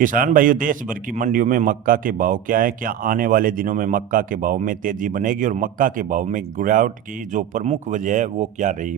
किसान भाइयों, देश भर की मंडियों में मक्का के भाव क्या है? क्या आने वाले दिनों में मक्का के भाव में तेजी बनेगी और मक्का के भाव में गिरावट की जो प्रमुख वजह है वो क्या रही?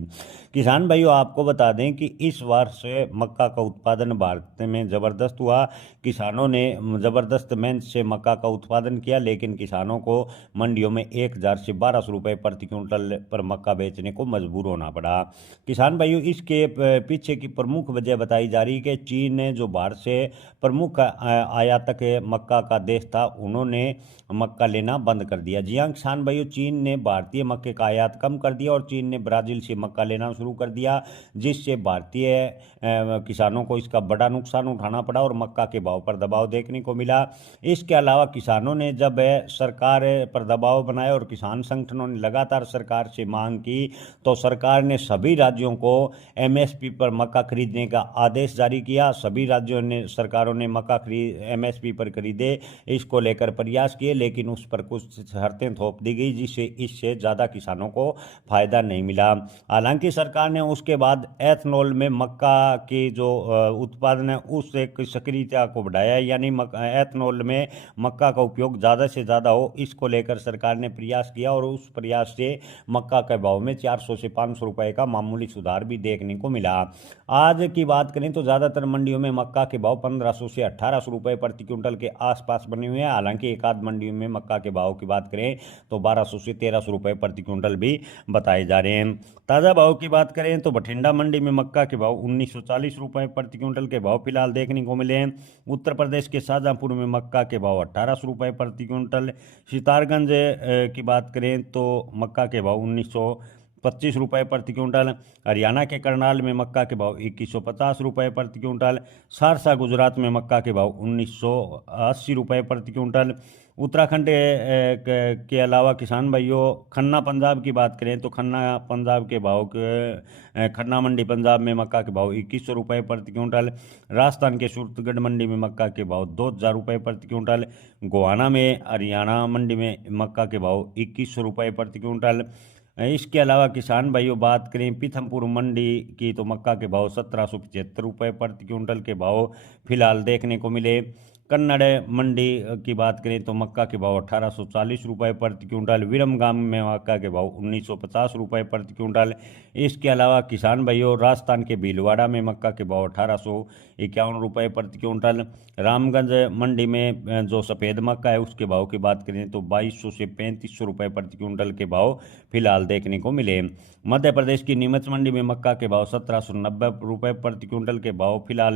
किसान भाइयों, आपको बता दें कि इस वर्ष मक्का का उत्पादन भारत में ज़बरदस्त हुआ। किसानों ने ज़बरदस्त मेहनत से मक्का का उत्पादन किया, लेकिन किसानों को मंडियों में 1,000 से 1,200 रुपये प्रति क्विंटल पर मक्का बेचने को मजबूर होना पड़ा। किसान भाइयों, इसके पीछे की प्रमुख वजह बताई जा रही है कि चीन ने, जो भारत से प्रमुख आयातक मक्का का देश था, उन्होंने मक्का लेना बंद कर दिया। जी हाँ किसान भाइयों, चीन ने भारतीय मक्के का आयात कम कर दिया और चीन ने ब्राज़ील से मक्का लेना शुरू कर दिया, जिससे भारतीय किसानों को इसका बड़ा नुकसान उठाना पड़ा और मक्का के भाव पर दबाव देखने को मिला। इसके अलावा किसानों ने जब सरकार पर दबाव बनाया और किसान संगठनों ने लगातार सरकार से मांग की, तो सरकार ने सभी राज्यों को एमएसपी पर मक्का खरीदने का आदेश जारी किया। सभी राज्यों ने, सरकारों ने मक्का एमएसपी पर खरीदे, इसको लेकर प्रयास किए, लेकिन उस पर कुछ शर्तें थोप दी गई, जिससे इससे ज़्यादा किसानों को फायदा नहीं मिला। हालांकि सरकार ने उसके बाद एथनॉल में मक्का की जो उत्पादन है उस एक सक्रियता को बढ़ाया, यानी एथनॉल में मक्का का उपयोग ज़्यादा से ज़्यादा हो, इसको लेकर सरकार ने प्रयास किया और उस प्रयास से मक्का के भाव में 400 से 500 रुपए का मामूली सुधार भी देखने को मिला। आज की बात करें तो ज़्यादातर मंडियों में मक्का के भाव 1500 से 1800 रुपये प्रति क्विंटल के आसपास बने हुए हैं। हालांकि एक आध मंडियों में मक्का के भाव की बात करें तो 1200 से 1300 रुपये प्रति क्विंटल भी बताए जा रहे हैं। ताज़ा भाव की बात करें तो बठिंडा मंडी में मक्का के भाव 1940 रुपये प्रति क्विंटल के भाव फिलहाल देखने को मिले हैं। उत्तर प्रदेश के शाहजहाँपुर में मक्का के भाव 1800 रुपये प्रति क्विंटल। सितारगंज की बात करें तो मक्का के भाव 1925 रुपये प्रति क्विंटल। हरियाणा के करनाल में मक्का के भाव 2150 रुपये प्रति क्विंटल। सारसा गुजरात में मक्का के भाव 1980 रुपये प्रति क्विंटल। उत्तराखंड के अलावा किसान भाइयों, खन्ना पंजाब की बात करें तो खन्ना पंजाब के भाव खन्ना मंडी पंजाब में मक्का के भाव 2100 रुपये प्रति क्विंटल। राजस्थान के सूरतगढ़ मंडी में मक्का के भाव 2000 रुपये प्रति क्विंटल। गोहाना में हरियाणा मंडी में मक्का के भाव 2100 रुपये प्रति क्विंटल। इसके अलावा किसान भाइयों, बात करें पीथमपुर मंडी की तो मक्का के भाव 1775 रुपये प्रति क्विंटल के भाव फिलहाल देखने को मिले। कन्नड़ मंडी की बात करें तो मक्का के भाव 1840 रुपये प्रति क्विंटल। विरमगाम में मक्का के भाव 1950 रुपये प्रति क्विंटल। इसके अलावा किसान भाइयों, राजस्थान के भीलवाड़ा में मक्का के भाव 1851 रुपये प्रति क्विंटल। रामगंज मंडी में जो सफ़ेद मक्का है उसके भाव की बात करें तो 2200 से 3500 रुपये प्रति क्विंटल के भाव फिलहाल देखने को मिले। मध्य प्रदेश की नीमच मंडी में मक्का के भाव 1790 रुपये प्रति क्विंटल के भाव फिलहाल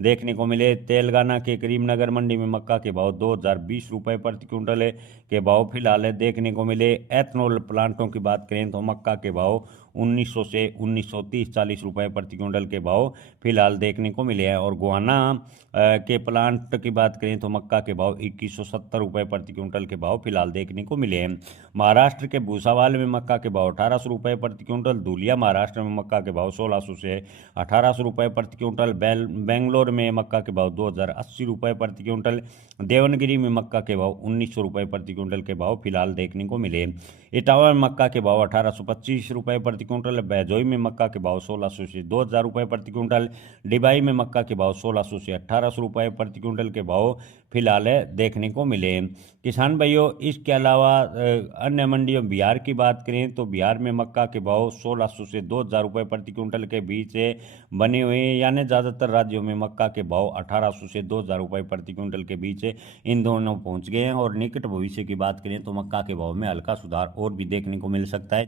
देखने को मिले। तेलंगाना के करीमनगर मंडी में मक्का के भाव 2020 रुपये प्रति क्विंटल के भाव फिलहाल देखने को मिले। एथनॉल प्लांटों की बात करें तो मक्का के भाव 1900 से 1930-40 रुपये प्रति क्विंटल के भाव फिलहाल देखने को मिले हैं। और गोहाना के प्लांट की बात करें तो मक्का के भाव 2170 रुपये प्रति क्विंटल के भाव फिलहाल देखने को मिले हैं। महाराष्ट्र के भूसावाल में मक्का के भाव 1800 रुपये प्रति क्विंटल। धुलिया महाराष्ट्र में मक्का के भाव 1600 से 1800 रुपये प्रति क्विंटल। बेंगलोर में मक्का के भाव 2080 रुपये प्रति क्विंटल। देवनगिरी में मक्का के भाव 1900 रुपये प्रति क्विंटल के भाव फिलहाल देखने को मिले। इटावा में मक्का के भाव 1825 रुपये प्रति क्विंटल। बैजोई में मक्का के भाव 1600 से 2000 रुपये प्रति क्विंटल। डिबाई में मक्का के भाव 1600 से 1800 रुपये प्रति क्विंटल के भाव फिलहाल देखने को मिले। किसान भाइयों, इसके अलावा अन्य मंडियों बिहार की बात करें तो बिहार में मक्का के भाव 1600 से 2000 रुपये प्रति क्विंटल के बीच बने हुए हैं, यानी ज़्यादातर राज्यों में मक्का के भाव 1800 से 2000 रुपये प्रति क्विंटल के बीच इन दोनों पहुंच गए हैं। और निकट भविष्य की बात करें तो मक्का के भाव में हल्का सुधार और भी देखने को मिल सकता है।